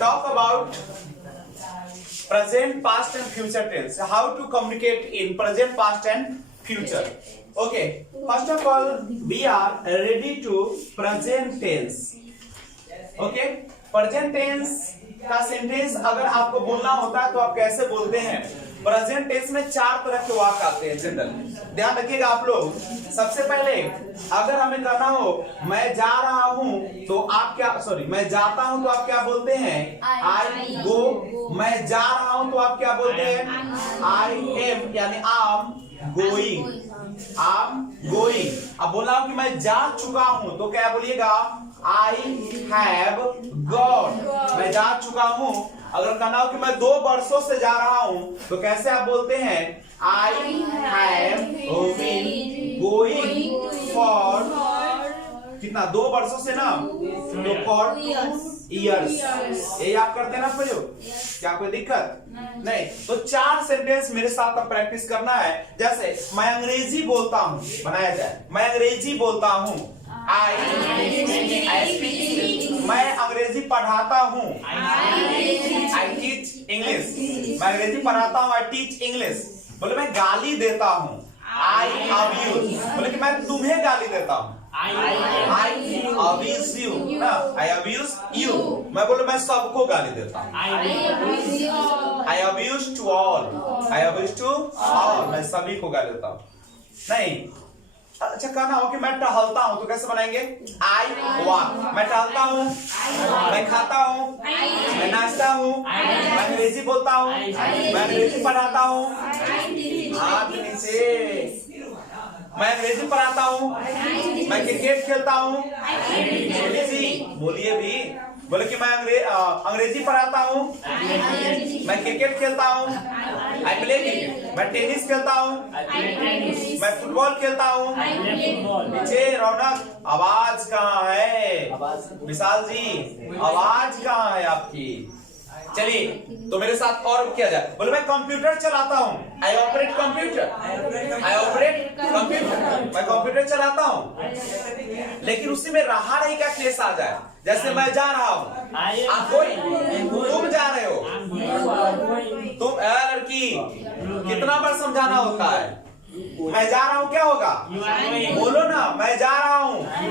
talk about present, past and future tense. How to communicate in present, past and future. Okay, first of all we are ready to present tense. Okay, present tense का sentence अगर आपको बोलना होता है तो आप कैसे बोलते हैं? प्रेजेंट टेंस में 4 तरह के वाक्य आते हैं जनरल, ध्यान रखिएगा आप लोग। सबसे पहले अगर हमें कहना हो मैं जा रहा हूं तो आप क्या, सॉरी मैं जाता हूं तो आप क्या बोलते हैं? आई गो। मैं जा रहा हूं तो आप क्या बोलते हैं? आई एम, यानी आम गोइंग, आम गोइंग। अब बोला हूं कि मैं जा चुका हूं तो क्या बोलिएगा? आई हैव गॉन, मैं जा चुका हूं। अगर कहना हो कि मैं 2 वर्षों से जा रहा हूं तो कैसे आप बोलते हैं? I have been going for कितना? 2 वर्षों से ना, तो फॉर 2 इयर्स। ये आप करते हैं ना प्रयोग, क्या कोई दिक्कत नहीं? तो 4 सेंटेंस मेरे साथ अब प्रैक्टिस करना है। जैसे मैं अंग्रेजी बोलता हूं, बनाया जाए मैं अंग्रेजी बोलता हूं, आई स्पीक। मैं अंग्रेजी पढ़ाता हूँ, आई टीच इंग्लिश। मैं अंग्रेजी पढ़ाता हूँ, आई टीच इंग्लिश। बोले मैं गाली देता हूँ, आई अब्यूज। बोले कि मैं तुम्हें गाली देता हूँ, I abuse you, I abuse you. मैं बोले मैं सबको गाली देता हूँ, I abuse to all, I abuse to all. मैं सभी को गाली देता हूँ। नहीं, अच्छा कहना हो कि मैं टहलता हूं तो कैसे बनाएंगे? I walk. मैं टहलता हूं, मैं खाता हूं, मैं नाचता हूं, मैं अंग्रेजी बोलता हूं, मैं अंग्रेजी पढ़ाता हूं, हाथ नीचे। मैं अंग्रेजी पढ़ाता हूं, मैं क्रिकेट खेलता हूं, बोलिए भी। बोले कि मैं अंग्रेजी पढ़ाता हूं, मैं क्रिकेट खेलता हूं, आई प्ले क्रिकेट। मैं टेनिस खेलता हूं, मैं फुटबॉल खेलता हूं। नीचे रौनक, आवाज कहाँ है? विशाल जी आवाज कहाँ है आपकी? चलिए तो मेरे साथ और किया जाए। बोले मैं कंप्यूटर चलाता हूँ, I operate computer, I operate computer. मैं कंप्यूटर चलाता हूँ। लेकिन उसी में रहा नहीं का केस आ जाए। जैसे मैं जा रहा हूँ, तुम जा रहे हो, तुम लड़की कितना बार समझाना होता है? मैं जा रहा हूँ क्या होगा? बोलो ना, मैं जा रहा हूँ, आई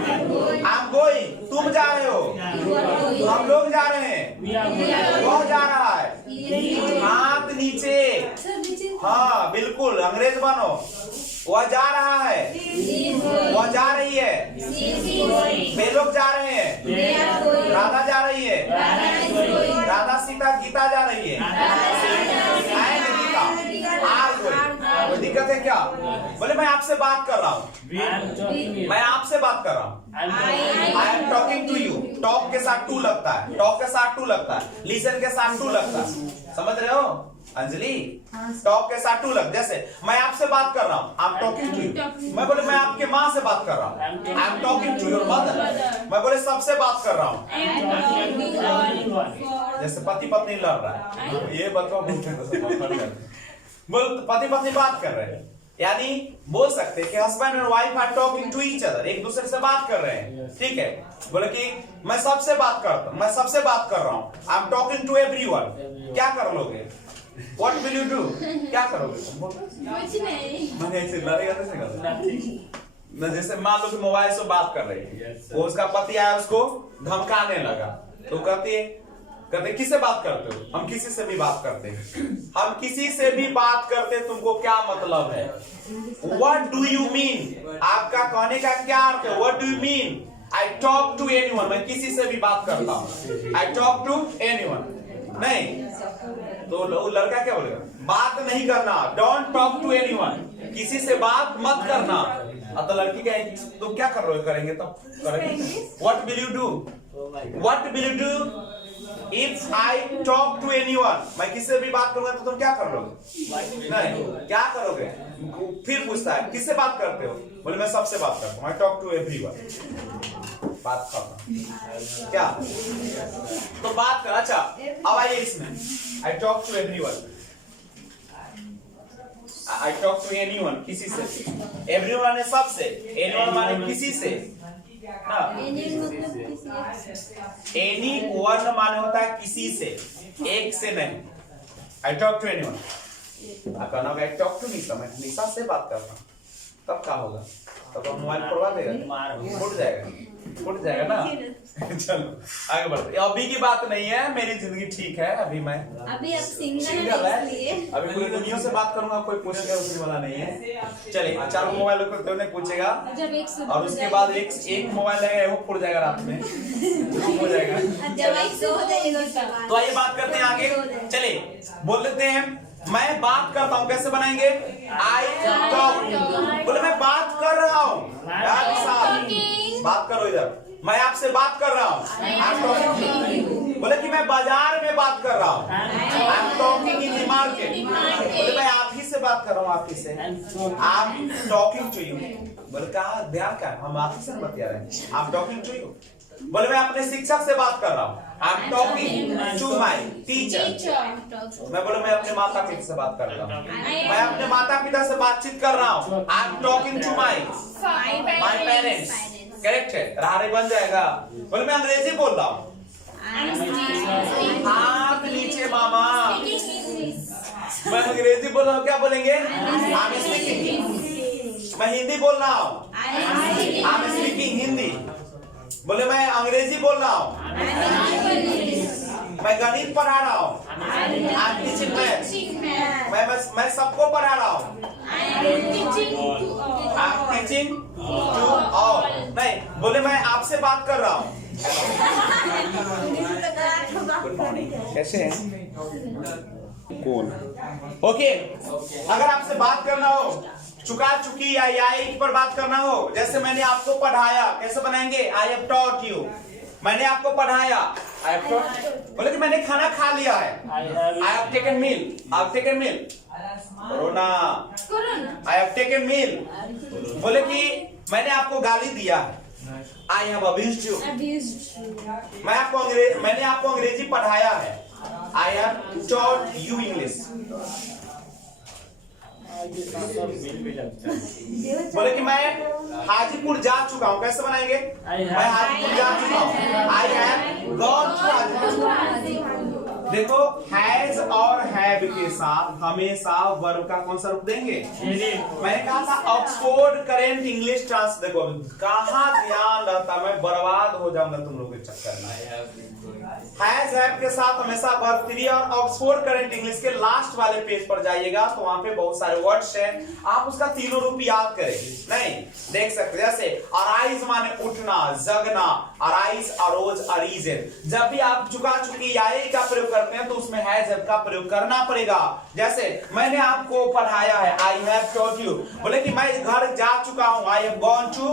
एम गोइंग। तुम जा रहे हो, हम लोग जा रहे हैं, कौन जा रहा है? हाथ नीचे, हाँ बिल्कुल अंग्रेज बनो। वह जा रहा है, वह जा रही है, वे लोग जा रहे हैं, राधा जा रही है, राधा सीता गीता जा रही है, कोई दिक्कत है क्या? बोले मैं आपसे बात कर रहा हूँ, मैं आपसे बात कर रहा हूँ, I am talking to you. Talk के साथ टू लगता है, टॉक के साथ टू लगता है, लिसन के साथ टू लगता है। समझ रहे हो अंजलि? टॉक के साथ टू लग। जैसे मैं आपसे बात कर रहा हूँ, I am talking to you. मैं बोले मैं आपके माँ से बात कर रहा हूँ, I am talking to your mother. मैं बोले सबसे बात कर रहा हूँ, जैसे पति पत्नी लड़ रहा है, ये बताओ बोल पति पत्नी बात कर रहे हैं, यानी बोल सकते हैं कि husband and wife are talking to each other, एक दूसरे से बात कर रहे हैं। ठीक है, बोले कि मैं सबसे बात करता हूँ, मैं सबसे बात कर रहा हूँ, I am talking to everyone. क्या कर लोगे? What will you do? क्या करोगे? कुछ नहीं। मैंने ऐसे लड़ेगा कैसे कर? मैं जैसे मान लो कि मोबाइल से बात कर रही है, वो उसका पति आया उसको धमकाने लगा, तो कहते किससे बात करते हो? हम किसी से भी बात करते हैं, हम किसी से भी बात करते हैं। तुमको क्या मतलब है? What do you mean? आपका कहने का क्या अर्थ है? What do you mean? I talk to anyone. मैं किसी से भी बात करता हूँ, I talk to anyone. नहीं तो लड़का क्या बोलेगा? बात नहीं करना, डोंट टॉक टू एनीवन, किसी से बात मत करना। तो लड़की कहेगी तुम क्या कर रहे हो? करेंगे तब करेंगे। What will you do? What will you do if I talk to anyone? मैं किसी से भी बात करूंगा तो तुम क्या करोगे? नहीं, क्या करोगे? फिर पूछता है किससे बात करते हो? बोले मैं सबसे बात करता हूँ, आई टॉक टू एवरीवन। बात करना क्या? तो बात कर। अच्छा अब आइए इसमें, I talk to everyone, I talk to anyone, किसी से। एवरीवन माने सबसे, एनीवन माने किसी से। एनी वन माने होता है किसी से, एक से नहीं। I talk to anyone. आप कहना होगा आई टॉक टू निशा, मैं निशा से बात कर रहा हूँ, तब क्या होगा? तब तो मोबाइल फोड़वा देगा, फूट जाएगा ना। चलो आगे बढ़ते। अभी की बात नहीं है, मेरी जिंदगी ठीक है, अभी मैं अभी आप सिंगल है, अभी पूरी दुनिया से बात करूंगा, कोई पूछेगा उसने वाला नहीं है। चलिए चारों मोबाइल को नहीं पूछेगा, और उसके बाद एक मोबाइल लगेगा वो फूट जाएगा रात में, हो जाएगा। तो आइए बात करते हैं आगे। चलिए बोल लेते हैं मैं बात करता हूँ, कैसे बनाएंगे? I talk. बोले मैं बात कर रहा हूँ, बात करो इधर, मैं आपसे बात कर रहा हूँ। बोले कि मैं बाजार में बात कर रहा हूँ, I am talking in the market. बोले मैं आप ही से बात कर रहा हूँ, आप ही से, आप टॉकिंग टू यू। बोले कहा ध्यान क्या, हम आप ही से बतिया रहे हैं, आप टॉकिंग टू यू। बोले मैं अपने शिक्षक से बात कर रहा हूँ, I am talking to my teacher. मैं बोले मैं अपने माता पिता से बात कर रहा हूँ, मैं अपने माता पिता से बातचीत कर रहा हूँ, I am talking to my parents. Correct है, रारे बन जाएगा। बोले मैं अंग्रेजी बोल रहा हूँ, हाथ नीचे मामा, मैं अंग्रेजी बोल रहा हूँ, क्या बोलेंगे? I am speaking. मैं हिंदी बोल रहा हूँ, आई एम स्पीकिंग हिंदी। बोले मैं अंग्रेजी बोल रहा हूँ, मैं गणित पढ़ा रहा हूँ, आई एम टीचिंग मैथ्स। मैं सबको पढ़ा रहा हूँ, I am teaching to all. नहीं, बोले मैं आपसे बात कर रहा हूँ। गुड मॉर्निंग, कैसे हैं? कूल। ओके, अगर आपसे बात करना हो, चुका चुकी आई पर बात करना हो, जैसे मैंने आपको पढ़ाया, कैसे बनाएंगे? I have taught you. मैंने आपको पढ़ाया, आई हैव टॉट। बोले कि मैंने खाना खा लिया है, I have taken meal. I have taken meal. Corona, I have taken meal. बोले कि मैंने आपको गाली दिया है, आई हैव अब्यूज्ड यू। मैंने आपको अंग्रेजी पढ़ाया है, I have taught you English. बोले कि मैं हाजीपुर जा चुका हूँ, कैसे बनाएंगे? मैं हाजीपुर जा चुका हूँ, I have gone to Hajipur. देखो हैज और हैव के साथ हमेशा वर्ब का कौन सा रूप देंगे? मैंने कहा था ऑक्सफोर्ड करेंट इंग्लिश ट्रांस। देखो कहाँ ध्यान रहता, मैं बर्बाद हो जाऊंगा तुम लोगों के चक्कर में। हैज हैव के साथ हमेशा वर्ब 3 और ऑक्सफोर्ड करेंट इंग्लिश के लास्ट वाले पेज पर जाइएगा तो वहां पे बहुत सारे वर्ड्स हैं, आप उसका तीनों रूप याद करें। नहीं देख सकते, जैसे अराइज माने उठना, जगना, अराइज, अरोज, अरीजन। जब भी आप चुका चुकी आई का प्रयोग करते हैं तो उसमें हैज हैव का प्रयोग करना पड़ेगा। जैसे मैंने आपको पढ़ाया है, आई हैव टॉट यू। बोले कि मैं घर जा चुका हूं, I have gone to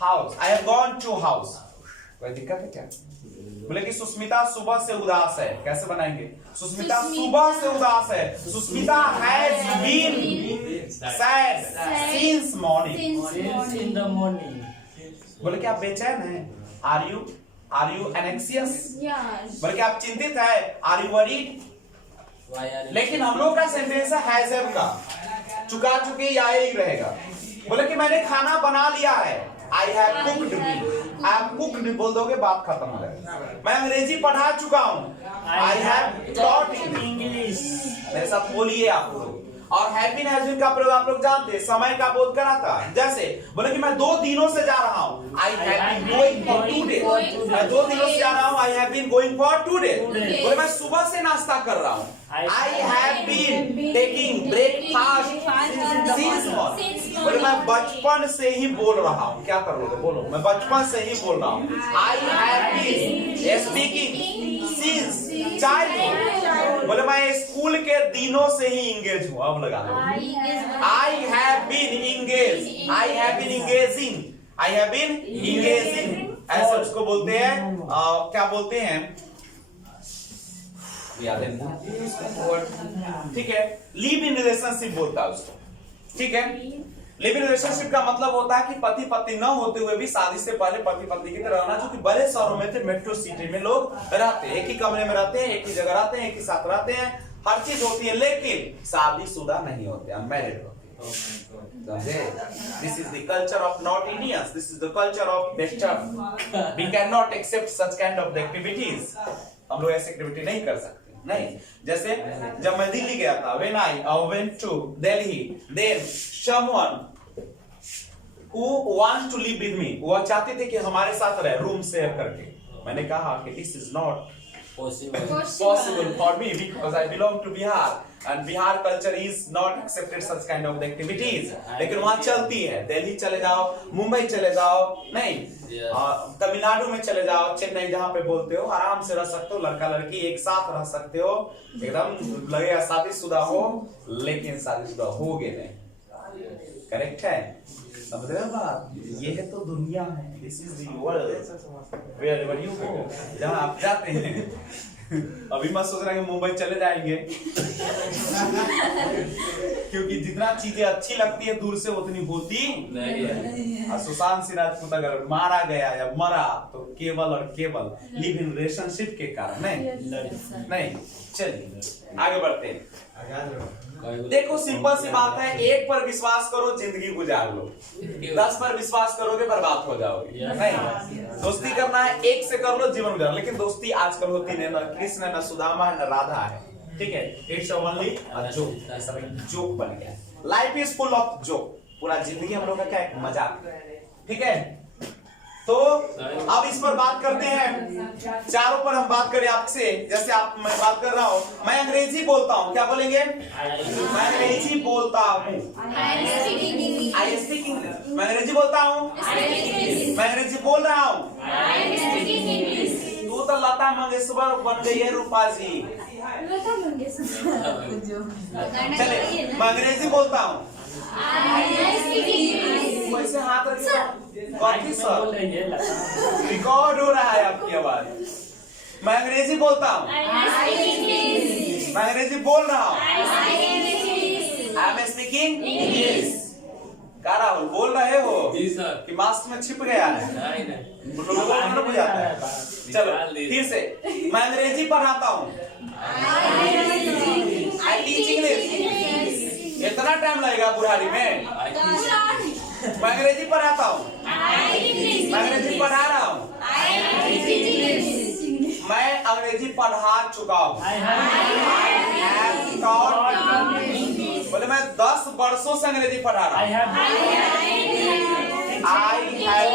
house, I have gone to house. कोई दिक्कत है क्या? बोले कि सुस्मिता सुबह से उदास है, कैसे बनाएंगे? सुस्मिता सुबह से उदास है, Susmita has been sad since morning. बोले कि आप बेचैन हैं, आर यू एनेक्सियस? बोले कि आप चिंतित है, आर यू वरीड? लेकिन हम लोग का सेंटेंस है हैज हैव का, चुका चुके या ही रहेगा। बोले कि मैंने खाना बना लिया है, I have cooked meal. I have cooked बोल दोगे बात खत्म हो जाएगा। मैं अंग्रेजी पढ़ा चुका हूँ, आई हैव टॉट इंग्लिश। मेरे साथ बोलिए आप लोग। और हैव बीन हैज बीन का प्रयोग आप लोग जानते हैं, समय का बोध कराता। जैसे बोले कि मैं 2 दिनों से जा रहा हूँ, I have been going for 2 days. मैं 2 दिनों से जा रहा हूँ, I have been going for 2 days. बोले मैं सुबह से नाश्ता कर रहा हूँ, I have been taking breakfast since morning. बोले मैं बचपन से ही बोल रहा हूँ, क्या कर लोगे? बोलो मैं बचपन से ही बोल रहा हूँ, I have been speaking since childhood. बोले मैं स्कूल के दिनों से ही इंगेज हूँ। अब लगा लो, I have been engage, I have been engaging, I have been engaging. ऐसे उसको बोलते हैं, क्या बोलते हैं? याद है? ठीक है, लिव इन रिलेशनशिप बोलता है उसको। ठीक है, लिव इन रिलेशनशिप का मतलब होता है कि पति पत्नी न होते हुए भी शादी से पहले पति पत्नी की तरह रहना, जो कि बड़े शहरों में थे, मेट्रो सिटी में लोग रहते हैं, एक ही कमरे में रहते हैं, एक ही जगह रहते हैं, एक ही साथ रहते हैं, हर चीज होती है, लेकिन शादीशुदा नहीं होते, अनमैरिड होते हैं। This is the culture of not Indians. This is the culture of Western. We cannot accept such kind of activities. हम लोग ऐसी एक्टिविटी नहीं कर सकते, नहीं। जैसे जब मैं दिल्ली गया था, when I went to Delhi, then someone who wants to live with me, वो चाहते थे कि हमारे साथ रहे, रूम शेयर करके। मैंने कहा कि this is not possible for me because I belong to Bihar and Bihar culture is not accepted such kind of activities. लेकिन वहाँ चलती है। दिल्ली चले जाओ, मुंबई चले जाओ, नहीं, तमिलनाडु में चले जाओ, चेन्नई जहाँ पे बोलते हो, आराम से रह सकते हो, लड़का लड़की एक साथ रह सकते हो, एकदम लगेगा शादीशुदा हो, लेकिन शादीशुदा होगे नहीं। करेक्ट है? समझ रहे हो बात? ये है तो दुनिया है। This is the world wherever you go, जहाँ आप जाते हैं। अभी मैं सोच रहा हूँ मुंबई चले जाएंगे क्योंकि जितना चीजें अच्छी लगती है दूर से उतनी होती नहीं है। सुशांत सिंह राजपूत अगर मारा गया या मरा तो केवल और केवल लिव इन रिलेशनशिप के कारण, नहीं। चलिए आगे बढ़ते हैं। देखो सिंपल सी बात है, एक पर विश्वास करो जिंदगी गुजार लो, 10 पर विश्वास करोगे बर्बाद हो जाओगे। नहीं, दोस्ती करना है एक से कर लो जीवन गुजार, लेकिन दोस्ती आजकल होती नहीं, न कृष्ण न सुदामा न राधा है। ठीक है, इट्स ओनली अ जोक, सब एक जोक बन गया। Life is full of joke, पूरा जिंदगी हम लोग का क्या है, मजाक। ठीक है, तो अब इस पर बात करते हैं, चारों पर हम बात करें आपसे। जैसे आप, मैं बात कर रहा हूँ, मैं अंग्रेजी बोलता हूँ, क्या बोलेंगे? मैं अंग्रेजी बोलता हूँ, आई स्पीक इंग्लिश। मैं अंग्रेजी बोलता हूँ, मैं अंग्रेजी बोल रहा हूँ। तू तो लता मंगेशकर बन गई है रूपा जी। चले, मैं अंग्रेजी बोलता हूँ, वैसे हाथ रखिए। रिकॉर्ड हो रहा है आपकी आवाज। मैं अंग्रेजी बोलता हूँ, मैं अंग्रेजी बोल रहा हूँ। I am speaking English. क्या राहुल बोल रहे हो कि मास्क में छिप गया है? नहीं, बुझाता है। चलो फिर से, मैं अंग्रेजी पढ़ाता हूँ, आई टीच इंग्लिश। इतना टाइम लगेगा बुढ़ारी में? मैं अंग्रेजी पढ़ाता हूँ, मैं अंग्रेजी पढ़ा रहा हूँ, मैं अंग्रेजी पढ़ा चुका हूँ। बोले मैं 10 वर्षों से अंग्रेजी पढ़ा रहा हूँ। I have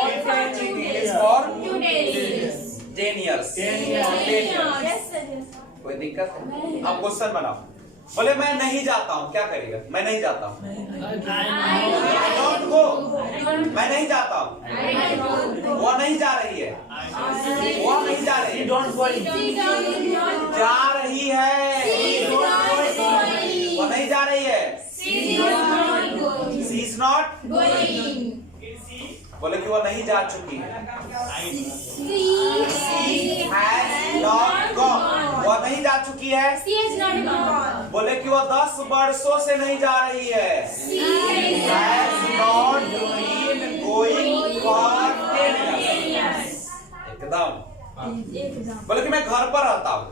been teaching English for 10 years। कोई दिक्कत है? अब क्वेश्चन बनाओ। बोले मैं नहीं जाता हूँ, क्या करेगा? मैं नहीं जाता हूँ, I don't go। मैं नहीं जाता हूँ, वो नहीं जा रही है, वो नहीं जा रही है, जा रही है, वो नहीं जा रही है, she is not going। बोले कि वो नहीं जा चुकी है, she has not gone। वो नहीं जा चुकी है, बोले कि वो 10 वर्षों से नहीं जा रही है, has not been going for 10 years। एकदम। बोले कि मैं घर पर रहता हूँ,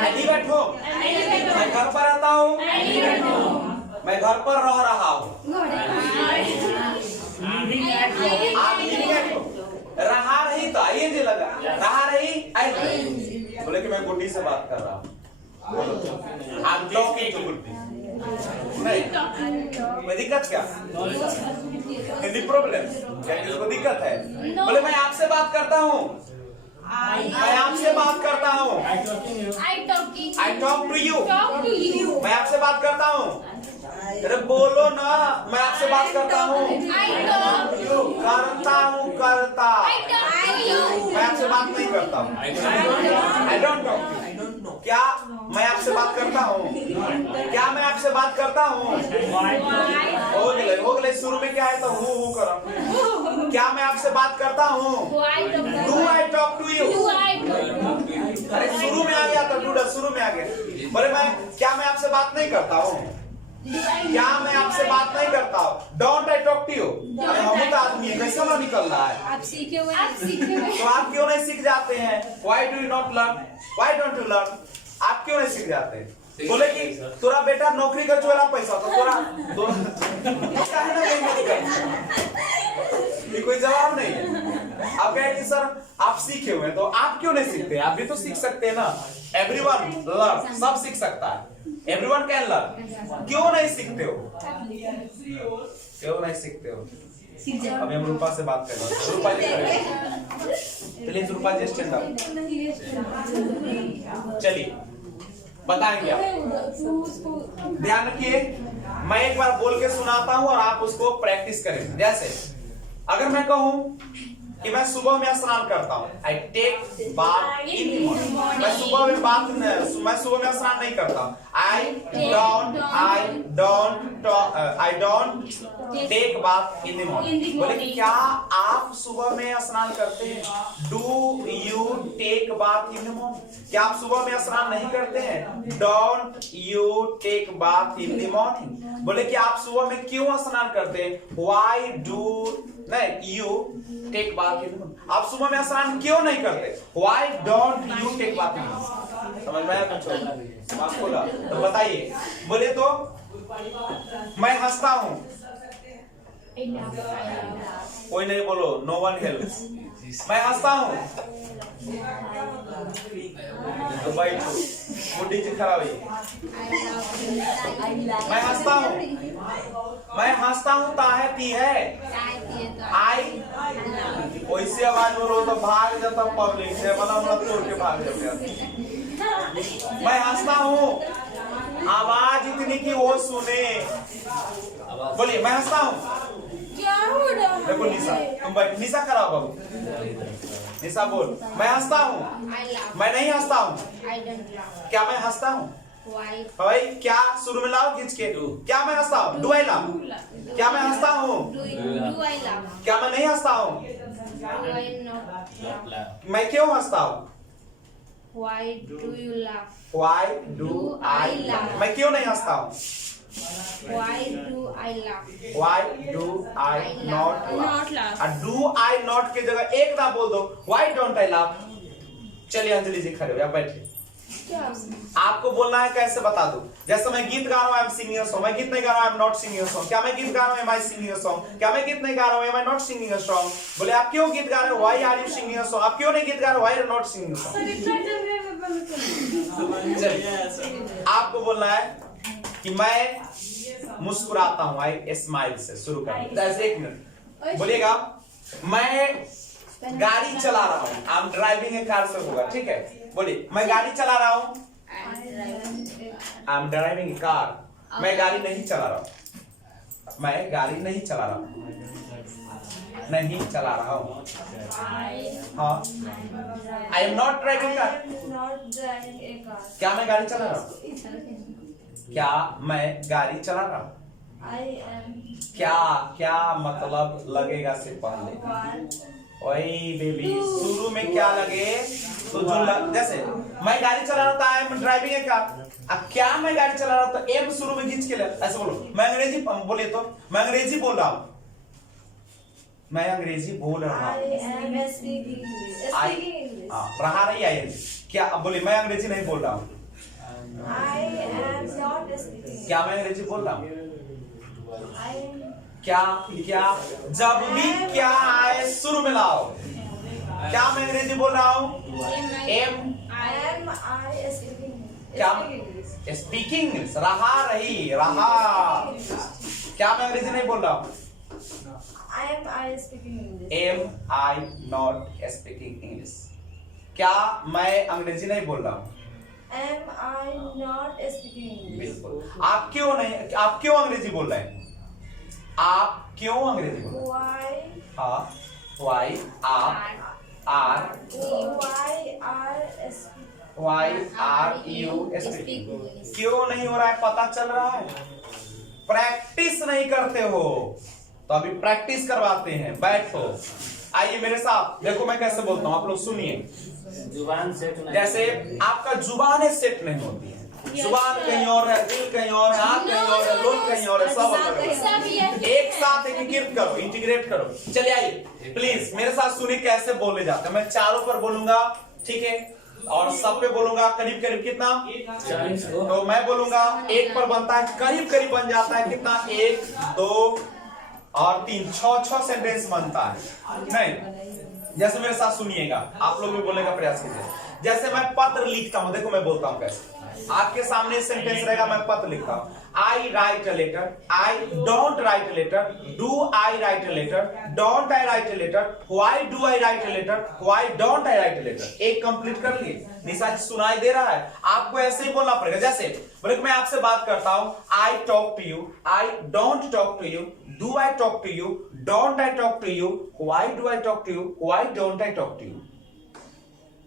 I live at home। मैं घर पर रहता हूँ, मैं घर पर रह रहा हूँ। रहा रही तो आई जी लगा, रहा रही आई। बोले कि मैं गुड्डी से बात कर रहा हूँ, I'm talking to गुड्डी। नहीं, कोई दिक्कत क्या? हिंदी प्रॉब्लम क्या? किसको दिक्कत है? बोले मैं आपसे बात करता हूँ, मैं आपसे बात करता हूँ, I talk to you। मैं आपसे बात करता हूँ। अरे बोलो ना, मैं आपसे बात करता हूँ, करता हूँ, करता। मैं आपसे बात नहीं करता हूँ, I don't talk to you। क्या मैं आपसे बात करता हूँ? क्या मैं आपसे बात करता हूँ? हो गए, शुरू में क्या है तो हूँ करो। क्या मैं आपसे बात करता हूँ? Do I talk to you? अरे शुरू में आ गया तो डूडा शुरू में आ गया। बोले मैं क्या मैं आपसे बात नहीं करता हूँ? क्या मैं आपसे बात नहीं करता हूँ? Don't I talk to you? अरे हम तो आदमी है, कैसे ना निकल रहा है? आप सीखे हुए हैं, तो आप क्यों नहीं सीख जाते हैं? Why do you not learn? Why don't you learn? आप क्यों नहीं सीख जाते हैं? बोले कि तोरा बेटा नौकरी का चोरा पैसा तो तोरा काहे ना ये कोई जवाब नहीं है। आप कहे कि सर आप सीखे हुए हैं तो आप क्यों नहीं सीखते? आप भी तो सीख सकते हैं ना। एवरीवन लर्न, सब सीख सकता है। Everyone can learn. क्यों नहीं सीखते हो? क्यों नहीं सीखते हो? अभी हम रूपा से बात कर रहे हैं। Rupa ji please, Rupa ji stand up. चलिए बताएंगे आप। ध्यान रखिए, मैं एक बार बोल के सुनाता हूं और आप उसको प्रैक्टिस करेंगे। जैसे अगर मैं कहूं कि मैं सुबह में स्नान करता हूं, I take bath in the morning. मैं सुबह में स्नान नहीं करता हूं। I don't take bath in the morning. बोले क्या आप सुबह में स्नान करते हैं? Do you take bath in the morning? क्या आप सुबह में स्नान नहीं करते हैं? Don't you take bath in the morning. बोले कि आप सुबह में क्यों स्नान करते हैं? व्हाई डू नहीं you take bath in the morning. आप सुबह में स्नान क्यों नहीं करते? Why don't you take bath in the morning. समझ में आया? बात बोला तो बताइए। बोले तो मैं हंसता हूं, कोई नहीं बोलो, नो वन हेल्प्स। मैं हंसता हूं तो भाई बुढ़ी जी खराब है। मैं हंसता हूं ताहती है आई। वैसे आवाज बोलो तो भाग जाता पब्लिक से, मतलब तोड़ के भाग जाते। मैं हंसता हूं आवाज इतनी कि वो सुने। बोलिए मैं हंसता हूं। क्या हो रहा है? देखो निशा, तुम बैठ। निशा खड़ा हो बाबू। निशा बोल। मैं हंसता हूँ। मैं नहीं हंसता हूँ। क्या मैं हंसता हूँ? भाई क्या शुरू में लाओ खींच के। क्या मैं हंसता हूँ? Do I laugh? क्या मैं हंसता हूँ? क्या मैं नहीं हंसता हूँ? मैं क्यों हंसता हूँ? Why do you laugh? Why do I laugh? मैं क्यों नहीं हंसता हूँ? Why do I laugh? Why do I not laugh? Do I not की जगह एक ना बोल दो, Why don't I laugh? चलिए अंजलि जी खड़े हो, आप बैठिए। आपको बोलना है कैसे बता दूं। जैसे मैं गीत गा रहा हूं, I am singing a song. मैं गीत नहीं गा रहा हूं, I am not singing a song. क्या मैं गीत गा रहा हूं, am I singing a song? क्या मैं गीत नहीं गा रहा हूं, am I not singing a song? बोले आप क्यों गीत गा रहे हो? Why are you singing a song? आप क्यों नहीं गीत गा रहे हो? Why are you not singing a song? आपको बोलना है कि मैं मुस्कुराता हूं, आई स्माइल से शुरू करें। जैसे एक मिनट बोलिएगा, मैं गाड़ी चला रहा हूं, I am driving A car से होगा, ठीक है? बोलिए मैं गाड़ी चला रहा हूं, I am driving A car. मैं गाड़ी नहीं चला रहा हूं। मैं गाड़ी नहीं चला रहा हूं। नहीं चला रहा हूं। हाँ, आई एम नॉट ड्राइविंग कार। क्या मैं गाड़ी चला रहा हूं? क्या मैं गाड़ी चला रहा हूं? क्या क्या मतलब लगेगा से पहले? वही बेबी, शुरू में क्या लगे तो जो जैसे मैं गाड़ी चला रहा था, I am driving A car. अब क्या मैं गाड़ी चला रहा था, एम शुरू में खींच के ले, ऐसे बोलो। मैं अंग्रेजी बोले तो मैं अंग्रेजी बोल रहा हूं। मैं अंग्रेजी बोल रहा हूं। रहा रही आई क्या? अब बोले मैं अंग्रेजी नहीं बोल रहा हूं। क्या मैं अंग्रेजी बोल रहा हूं? क्या क्या जब भी क्या आए शुरू में लाओ। क्या मैं अंग्रेजी बोल रहा हूँ? क्या स्पीकिंग? रहा रही रहा। क्या मैं अंग्रेजी नहीं बोल रहा हूँ? Am I not speaking English. क्या मैं अंग्रेजी नहीं बोल रहा हूँ? Am I not speaking English? बिल्कुल। आप क्यों नहीं, आप क्यों अंग्रेजी बोल रहे हैं? आप क्यों अंग्रेजी बोल रहे हैं? Why? हाँ, why are you speaking? क्यों नहीं हो रहा है? पता चल रहा है? प्रैक्टिस नहीं करते हो तो अभी प्रैक्टिस करवाते हैं। बैठो, आइए मेरे साथ। देखो मैं कैसे बोलता हूँ, आप लोग सुनिए। जुबान सेट नहीं, जैसे आपका जुबान सेट नहीं होती है। जुबान कहीं और है, दिल कहीं और है, हाथ कहीं और है, लोग कहीं और है, सब अलग। एक साथ एकीकृत करो, इंटीग्रेट करो। चलिए आइए प्लीज मेरे साथ सुनिए कैसे बोले जाते हैं। मैं चारों पर बोलूंगा, ठीक है? और सब पे बोलूंगा करीब करीब कितना, 40 को तो मैं बोलूंगा 1 पर बनता है, करीब करीब बन जाता है कितना, 1 2 और 3, 6 सेंटेंस बनता है। नहीं, जैसे मेरे साथ सुनिएगा, आप लोग भी बोलने का प्रयास कीजिए। जैसे मैं पत्र लिखता हूं, देखो मैं बोलता हूं कैसे, आपके सामने सेंटेंस रहेगा, मैं पत्र लिखता हूं, I write a letter, I don't write a letter, do I write a letter, don't I write a letter, why do I write a letter, why don't I write a letter. एक complete कर लिए, निशा जी सुनाई दे रहा है, आपको ऐसे ही बोलना पड़ेगा। जैसे बोले मैं आपसे बात करता हूं, I talk to you, I don't talk to you, do I talk to you, don't I talk to you, why do I talk to you, why don't I talk to you.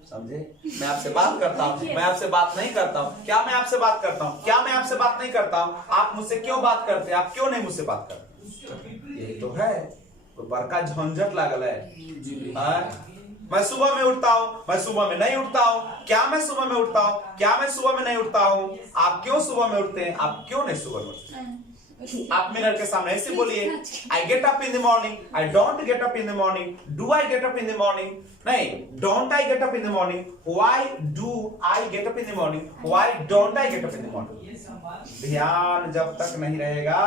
समझे? मैं आपसे बात करता हूं, मैं आपसे बात नहीं करता हूं। क्या मैं आपसे बात करता हूं? क्या मैं आपसे बात नहीं करता हूं? आप मुझसे क्यों बात करते हैं? आप क्यों नहीं मुझसे बात करते? यही तो है, तो बड़का झंझट लागल है। मैं सुबह में उठता हूं, मैं सुबह में नहीं उठता हूं। क्या मैं सुबह में उठता हूं? क्या मैं सुबह में नहीं उठता हूं? आप क्यों सुबह में उठते हैं? आप क्यों नहीं सुबह में उठते हैं? आप मिरर के सामने ऐसे बोलिए, I get up in the morning, I don't get up in the morning, do I get up in the morning, नहीं, don't I get up in the morning, why do I get up in the morning, why don't I get up in the morning. ध्यान जब तक नहीं रहेगा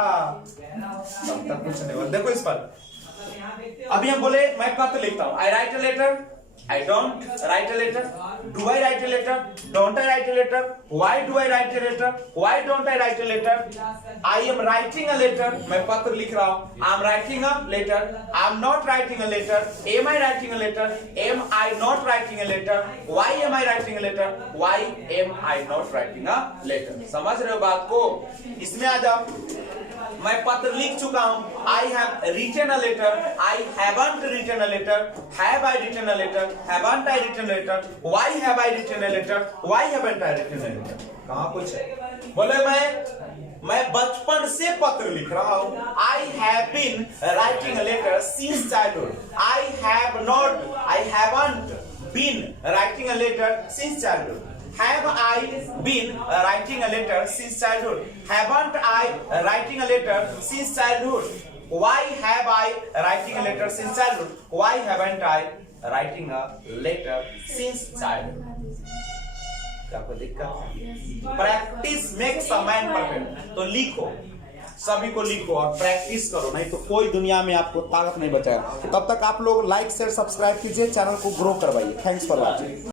तब तक कुछ नहीं होगा। देखो इस पर, अभी हम बोले मैं पत्र लिखता हूं, I write a letter, I don't write a letter. Do I write a letter? Don't I write a letter? Why do I write a letter? Why don't I write a letter? I am writing a letter. मैं पत्र लिख रहा हूँ. I'm writing a letter. I'm not writing a letter. Am I writing a letter? Am I not writing a letter? Why am I writing a letter? Why am I not writing a letter? समझ रहे हो बात को? इसमें आ जाओ. मैं पत्र लिख चुका हूं, I have written a letter, I haven't written a letter, have I written a letter, haven't I written a letter, why have I written a letter, why haven't I written a letter? कहाँ कुछ है? बोले मैं बचपन से पत्र लिख रहा हूं, I have been writing a letter since childhood, I haven't been writing a letter since childhood. Have I been writing a letter since childhood? Haven't I writing a letter since childhood? Why have I writing a letter since childhood? Why haven't I writing a letter since childhood? क्या कोई दिक्कत? Practice makes a man perfect. तो लिखो, सभी को लिखो और practice करो, नहीं तो कोई दुनिया में आपको ताकत नहीं बचाएगा। तब तक आप लोग लाइक शेयर सब्सक्राइब कीजिए, चैनल को ग्रो करवाइए। Thanks for watching.